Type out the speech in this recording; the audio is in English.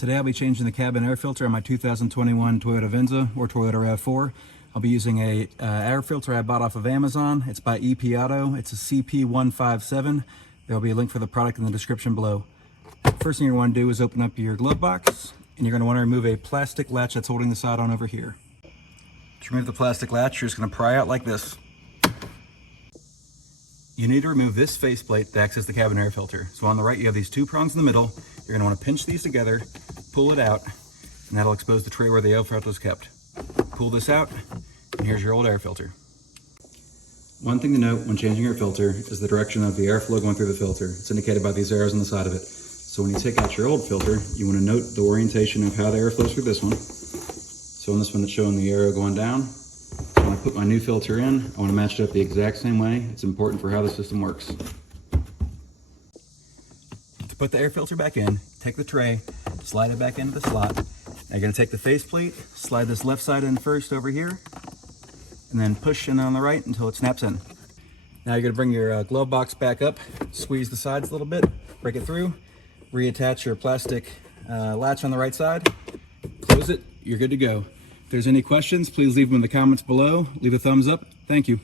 Today I'll be changing the cabin air filter on my 2021 Toyota Venza or Toyota Rav4. I'll be using a air filter I bought off of Amazon. It's by EP Auto. It's a CP157. There'll be a link for the product in the description below. First thing you're going to do is open up your glove box, and you're going to want to remove a plastic latch that's holding the side on over here. To remove the plastic latch, you're just going to pry out like this. You need to remove this faceplate to access the cabin air filter. So on the right, you have these two prongs in the middle. You're going to want to pinch these together, pull it out, and that'll expose the tray where the air filter is kept. Pull this out, and here's your old air filter. One thing to note when changing your filter is the direction of the airflow going through the filter. It's indicated by these arrows on the side of it. So when you take out your old filter, you want to note the orientation of how the air flows through this one. So on this one, it's showing the arrow going down. When I put my new filter in, I want to match it up the exact same way. It's important for how the system works. To put the air filter back in, take the tray, slide it back into the slot. Now you're going to take the faceplate, slide this left side in first over here, and then push in on the right until it snaps in. Now you're going to bring your glove box back up, squeeze the sides a little bit, break it through, reattach your plastic latch on the right side, close it, you're good to go. If there's any questions, please leave them in the comments below. Leave a thumbs up. Thank you.